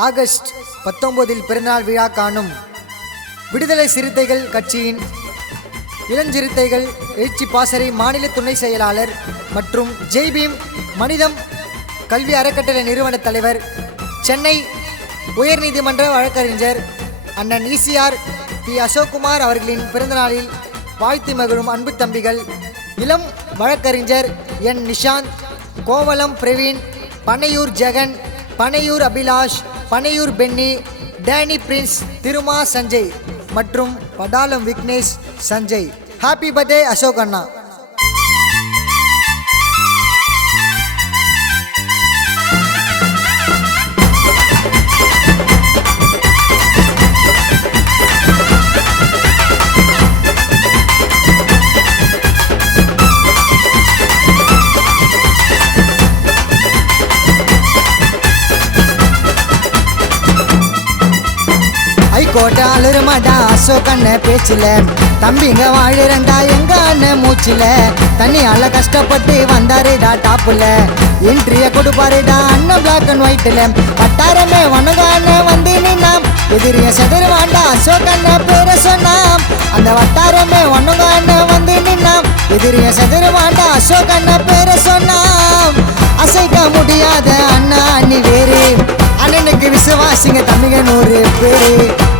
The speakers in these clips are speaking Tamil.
ஆகஸ்ட் 19 பிறந்தநாள் விழா காணும் விடுதலை சிறுத்தைகள் கட்சியின் இளஞ்சிறுத்தைகள் எழுச்சி பாசறை மாநில துணை செயலாளர் மற்றும் ஜெய்பீம் மனிதம் கல்வி அறக்கட்டளை நிறுவன தலைவர், சென்னை உயர்நீதிமன்ற வழக்கறிஞர் அண்ணன் ஈசிஆர் பி அசோக்குமார் அவர்களின் பிறந்தநாளில் வாழ்த்து மகிழும் அன்பு தம்பிகள், இளம் வழக்கறிஞர் என் Nishanth, Kovalam Praveen, Panaiyur Jagan, Panaiyur Abhilash, Panaiyur Benny, Danny Prince, Thiruma Sanjay மற்றும் படாலம் விக்னேஷ் சஞ்சய். ஹாப்பி பர்த்டே அசோக் அண்ணா. கோட்டை அழுறமாடா அசோக் அண்ணன் பேச்சில, தம்பிங்க வாழுறண்டா எங்க அண்ணன் மூச்சில, தண்ணியால கஷ்டப்பட்டு வந்தாருடா டாப்புல, இன்ட்ரிய கொடுப்பாருடா அண்ணன் பிளாக் அண்ட் ஒயிட்ல, வட்டாரமே வணங்க அண்ணன் வந்து நின்னாம், எதிரிய செதருவாண்டா அசோக் அண்ணன் பேரை சொன்னாம், அந்த வட்டாரமே வணங்க அண்ணன் வந்து நின்னாம், எதிரிய செதருவாண்டா அசோக் அண்ணன் பேரை சொன்னாம். அசைக்க முடியாத அண்ணா அண்ணி வேறு, அண்ணனுக்கு விசுவாசிங்க தம்பிங்க 100 பேரு,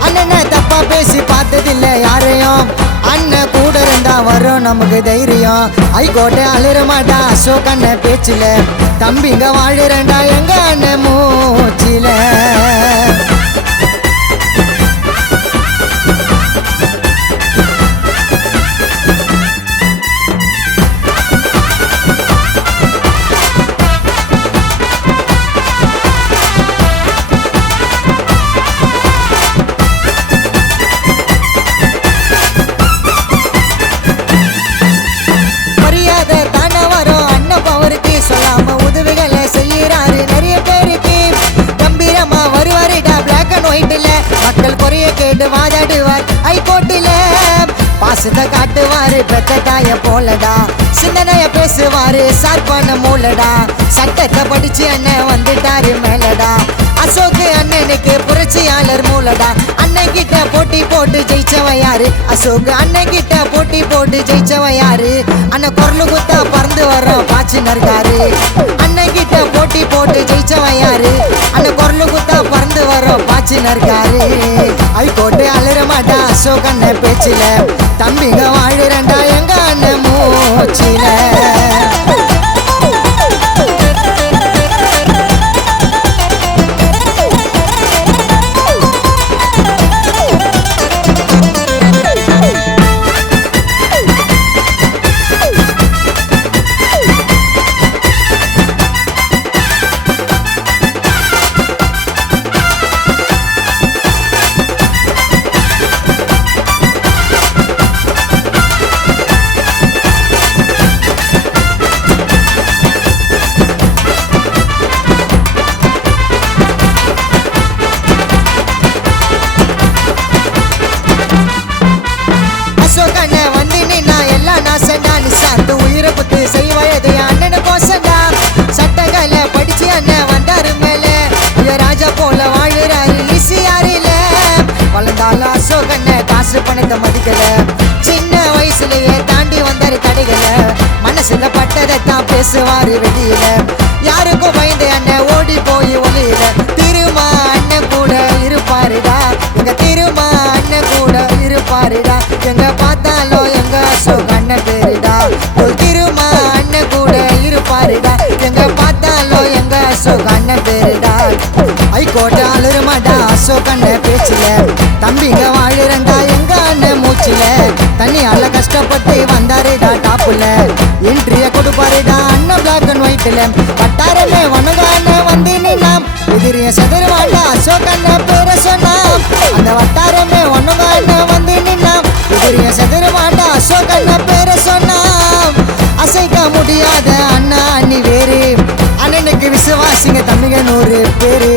அண்ணனை தப்பா பேசி பார்த்ததில்ல யாரையும், அண்ணன் கூட இருந்தா வரும் நமக்கு தைரியம். ஐகோட்டை அழுறமாட்டா அசோக் அண்ணன் பேச்சில, தம்பிங்க வாழுறண்டா எங்க அண்ணன் மூச்சில. சொல்லாம உதவிகளை செய்யறாரு நிறைய பேருக்கு, கம்பீரமா வருவாருடா பிளாக் அண்ட் ஒயிட்ல, மக்கள் குறைய கேட்டு வாதாடுவார் ஹைகோர்ட்ல, பாசத்தை காட்டுவாரு பெத்த தாய போலடா, சிந்தனைய பேசுவாரு சார்பான மூலடா, சட்டத்தை படிச்சு அண்ணன் வந்துட்டாரு மேலடா, அசோக் அண்ணனுக்கு புரட்சியாளர் மூலடா, அண்ணன் கிட்ட போட்டி போட்டு ஜெயிச்சவன் யாரு, அசோக் அண்ணன் கிட்ட போட்டி போட்டு ஜெயிச்சவன் யாரு, அண்ணன் குரலு குத்தா பறந்து வர்றோம் பாச்சினர்காரு, அண்ணன் கிட்ட போட்டி போட்டு ஜெயிச்சவன் யாரு, அண்ணன் குரலு குத்தா பறந்து வர்றோம் பாச்சினர்காரு. ஹைகோர்ட்டு அழுறமாட்டா அசோக் அண்ணன் பேச்சில, தம்பிங்க வாழுறண்டா எங்க அண்ணன் மூச்சில. உயிரை புத்து செய்வயது அண்ணனு கோசண்டா, சட்டங்களை படிச்சு அண்ணன் வந்தாரு மேல, ராஜா போல வாழுறாரு ஈசிஆரில, வளர்ந்தாலும் அசோக் அண்ணன் காசு பணத்தை மதிக்கல, சின்ன வயசுலயே தாண்டி வந்தாரு தடைகள, மனசுல பட்டதை தான் பேசுவாரு வெளியில, யாருக்கும் பயந்து அண்ணன் ஓடி போய் ஒளியில, திருமா அண்ணன் கூட இருப்பாருடா, எங்க திருமா அண்ணன் கூட இருப்பாருடா, எங்க பார்த்தாலும் எங்க அசோக் அண்ணன் பேருடா, திருமா அண்ணன் கூட இருப்பாருடா, எங்க பார்த்தாலும் எங்க அசோக் அண்ணன் பேருடா. ஹைகோர்ட்டு அழுறமாட்டா அசோக் அண்ணன் பேச்சில, தம்பிங்க வாழுறண்டா எங்க அண்ணன் மூச்சில, தண்ணியால கஷ்டப்பட்டு வந்தாருடா டாப்புல, இன்ட்ரிய கொடுப்பாருடா அண்ணன் பிளாக் அண்ட் ஒயிட்ல, வட்டாரமே வணங்க அண்ணன் வந்து நின்னாம், எதிரிய செதருவாண்டா அசோக் அண்ணன் பேரை சொன்னாம், அந்த வட்டாரமே வணங்க அண்ணன் வந்து நின்னாம், எதிரிய செதருவாண்டா அசோக் அண்ணன் பேரை சொன்னாம். அசைக்க முடியாத அண்ணா அண்ணி வேறு, அண்ணனுக்கு விசுவாசிங்க தம்பிங்க 100 பேரு,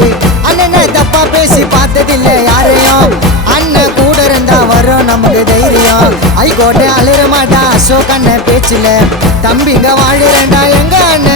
அண்ணனை தப்பா பேசி பார்த்ததில்ல யாரையும், அண்ணன் கூட இருந்தா வரும் நமக்கு தைரியம். ஹைகோர்ட்டு அழுறமாட்டா அசோக் அண்ணன் பேச்சில, தம்பிங்க வாழுறண்டா எங்க அண்ணன்